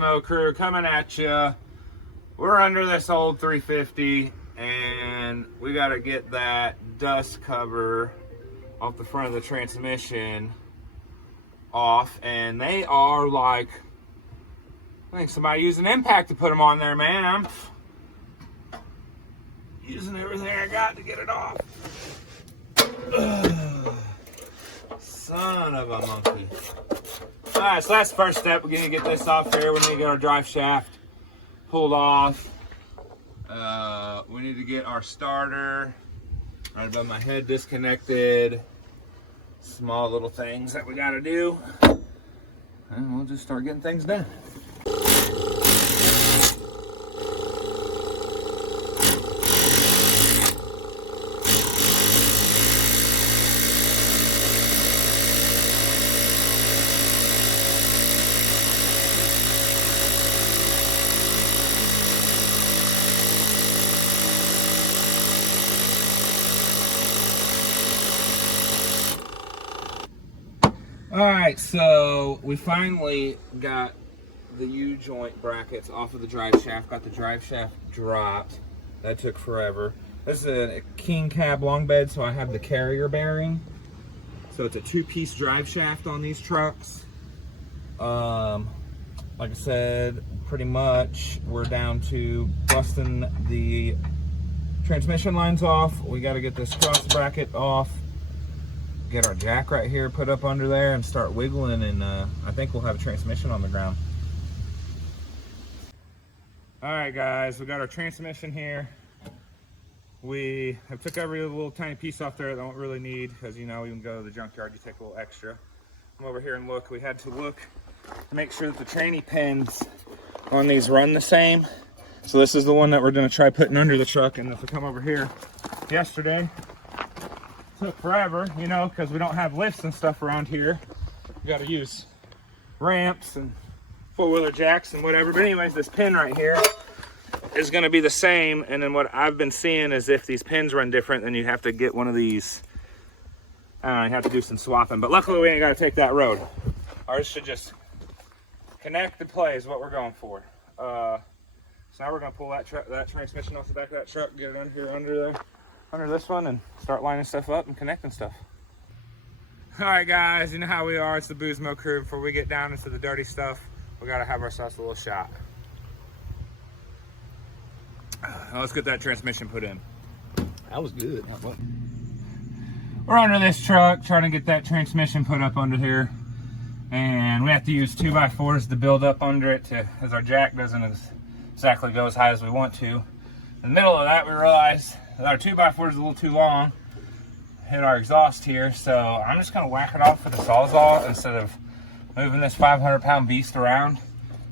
Mo Crew coming at you. We're under this old 350 and we got to get that dust cover off the front of the transmission off, and they are like, I think somebody used an impact to put them on there, man. I'm using everything I got to get it off. Ugh. Son of a monkey. Alright, so that's the first step. We're going to get this off here. We need to get our drive shaft pulled off. We need to get our starter right above my head disconnected. Small little things that we got to do. And we'll just start getting things done. Alright, so we finally got the U-joint brackets off of the drive shaft, got the drive shaft dropped. That took forever. This is a king cab long bed, so I have the carrier bearing. So it's a two-piece drive shaft on these trucks. Like I said, pretty much we're down to busting the transmission lines off. We got to get this cross bracket off. Get our jack right here put up under there and start wiggling, and I think we'll have a transmission on the ground. All right guys, we got our transmission here. We have took every little tiny piece off there that I don't really need, because you know, you can go to the junkyard, you take a little extra. Come over here and look. We had to look to make sure that the tranny pins on these run the same. So this is the one that we're gonna try putting under the truck, and if we come over here yesterday, took forever, you know, because we don't have lifts and stuff around here. We got to use ramps and four-wheeler jacks and whatever. But anyways, this pin right here is going to be the same. And then what I've been seeing is if these pins run different, then you have to get one of these. I don't know, you have to do some swapping. But luckily, we ain't got to take that road. Ours should just connect and play is what we're going for. So now we're going to pull that transmission off the back of that truck, get it under here, under this one, and start lining stuff up and connecting stuff. All right guys, you know how we are. It's the Booz MO Crew. Before we get down into the dirty stuff, we gotta have ourselves a little shot. Now let's get that transmission put in. That was good. We're under this truck trying to get that transmission put up under here, and we have to use 2x4s to build up under it as our jack doesn't exactly go as high as we want to. In the middle of that, we realized our 2x4 is a little too long, hit our exhaust here, so I'm just gonna whack it off with a Sawzall instead of moving this 500-pound beast around.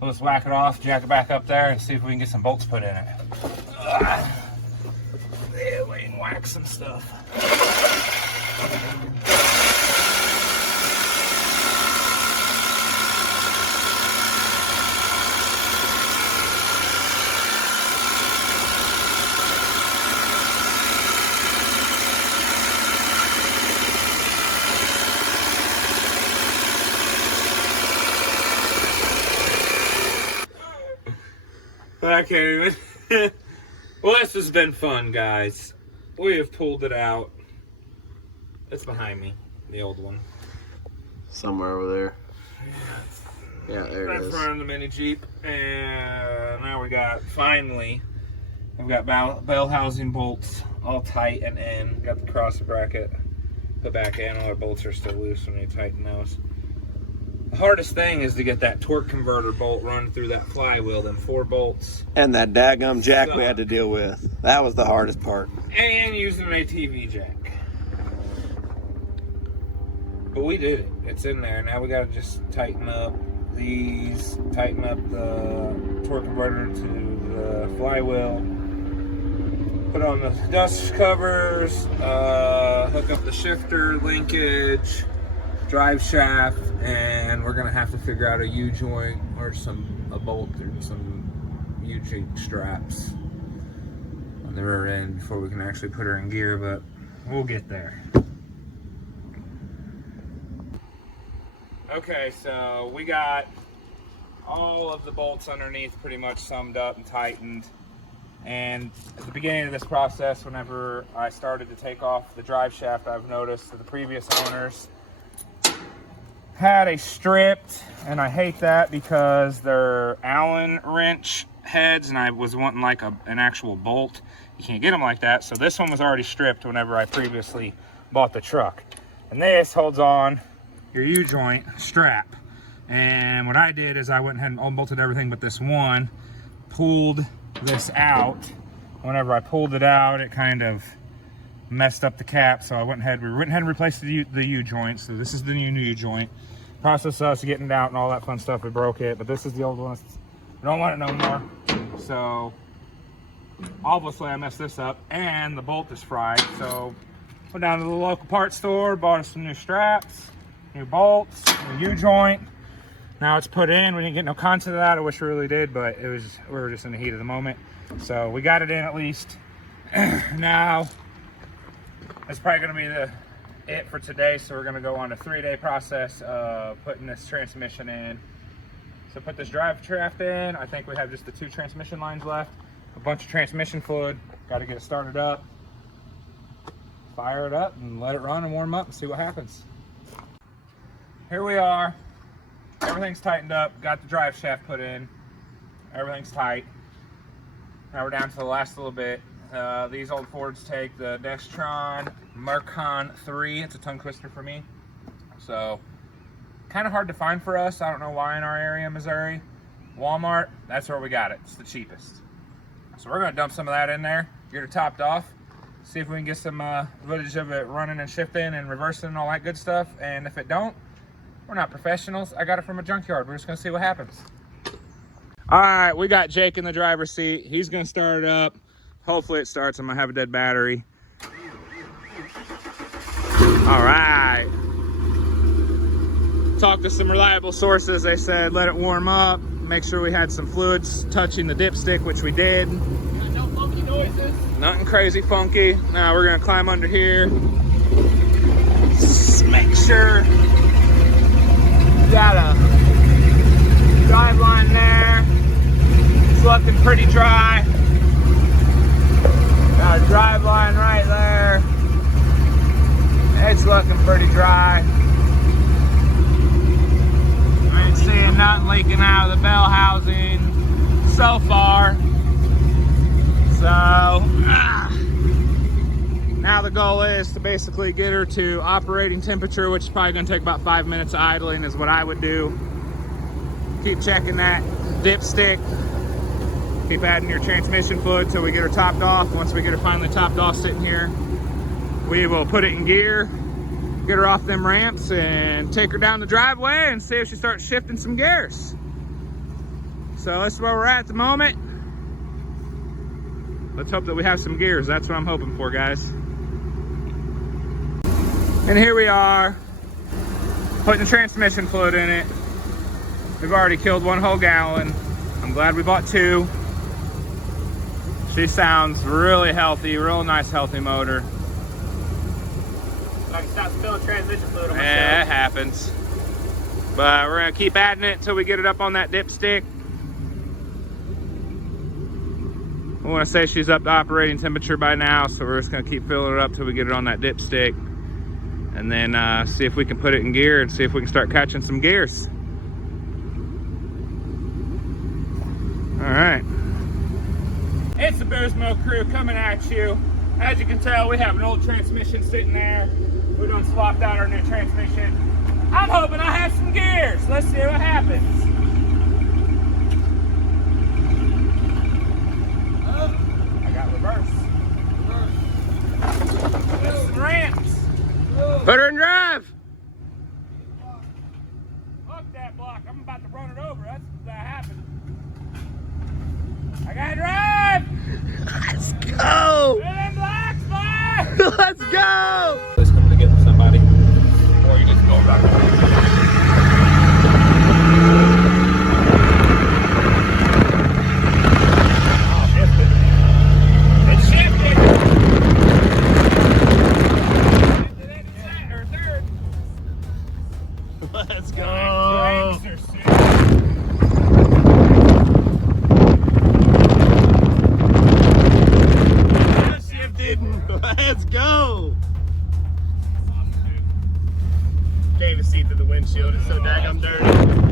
We'll just whack it off, jack it back up there, and see if we can get some bolts put in it. Yeah, we can whack some stuff. I can't even. Well, this has been fun, guys. We have pulled it out. It's behind me, the old one. Somewhere over there. Yeah, there it is. In front of the mini Jeep. And now we got, finally, we've got bell housing bolts all tight and in. Got the cross bracket put back in. All our bolts are still loose when you tighten those. The hardest thing is to get that torque converter bolt run through that flywheel, them 4 bolts. And that daggum jack we had to deal with. That was the hardest part. And using an ATV jack. But we did it. It's in there. Now we got to just tighten up these, tighten up the torque converter to the flywheel, put on the dust covers, hook up the shifter, linkage, drive shaft, and we're gonna have to figure out a U-joint or a bolt or some U-joint straps on the rear end before we can actually put her in gear, but we'll get there. Okay, so we got all of the bolts underneath pretty much summed up and tightened. And at the beginning of this process, whenever I started to take off the drive shaft, I've noticed that the previous owners had a stripped, and I hate that because they're Allen wrench heads, and I was wanting like an actual bolt. You can't get them like that, so this one was already stripped whenever I previously bought the truck. And this holds on your U-joint strap. And what I did is I went ahead and unbolted everything but this one, pulled this out. Whenever I pulled it out, it kind of messed up the cap, so we went ahead and replaced the U-joint. So this is the new U-joint. Process us getting it out and all that fun stuff, we broke it, but this is the old one. We don't want it no more. So obviously I messed this up, and the bolt is fried. So went down to the local parts store, bought us some new straps, new bolts, new U-joint. Now it's put in. We didn't get no content of that. I wish we really did, but we were just in the heat of the moment. So we got it in at least. Now that's probably going to be it for today. So we're going to go on a 3-day process of putting this transmission in. So put this drive shaft in. I think we have just the 2 transmission lines left. A bunch of transmission fluid. Got to get it started up. Fire it up and let it run and warm up and see what happens. Here we are. Everything's tightened up. Got the drive shaft put in. Everything's tight. Now we're down to the last little bit. These old Fords take the Dextron Mercon 3. It's a tongue twister for me. So kind of hard to find for us. I don't know why in our area, Missouri. Walmart, that's where we got it. It's the cheapest. So we're gonna dump some of that in there, get it topped off, see if we can get some footage of it running and shifting and reversing and all that good stuff. And if it don't, we're not professionals. I got it from a junkyard. We're just gonna see what happens. All right, we got Jake in the driver's seat. He's gonna start it up. Hopefully it starts. I'm gonna have a dead battery. All right. Talked to some reliable sources. They said let it warm up. Make sure we had some fluids touching the dipstick, which we did. No funky noises. Nothing crazy funky. Now we're gonna climb under here. Just make sure got a drive line there. It's looking pretty dry. Got a drive line right there. It's looking pretty dry. I ain't seeing nothing leaking out of the bell housing so far. So now the goal is to basically get her to operating temperature, which is probably going to take about 5 minutes of idling is what I would do. Keep checking that dipstick. Keep adding your transmission fluid till we get her topped off. Once we get her finally topped off sitting here, we will put it in gear, get her off them ramps, and take her down the driveway and see if she starts shifting some gears. So that's where we're at the moment. Let's hope that we have some gears. That's what I'm hoping for, guys. And here we are, putting the transmission fluid in it. We've already killed 1 whole gallon. I'm glad we bought 2. She sounds really healthy, real nice healthy motor. I can stop spilling transmission fluid on myself. Yeah, it happens. But we're gonna keep adding it until we get it up on that dipstick. I wanna say she's up to operating temperature by now, so we're just gonna keep filling it up till we get it on that dipstick. And then see if we can put it in gear and see if we can start catching some gears. All right. It's the Booz MO Crew coming at you. As you can tell, we have an old transmission sitting there. We done swapped out our new transmission. I'm hoping I have some gears. Let's see what happens. I got reverse. There's some ramps. Put her in drive. Fuck that block. I'm about to run it over. That's what happened. I gotta drive. Let's go. And blocks, fire. Let's go. Just coming to get somebody, or you just go back. It shifted. Let's go. Gangster, go! Can't even see through the windshield. It's so daggum dirty.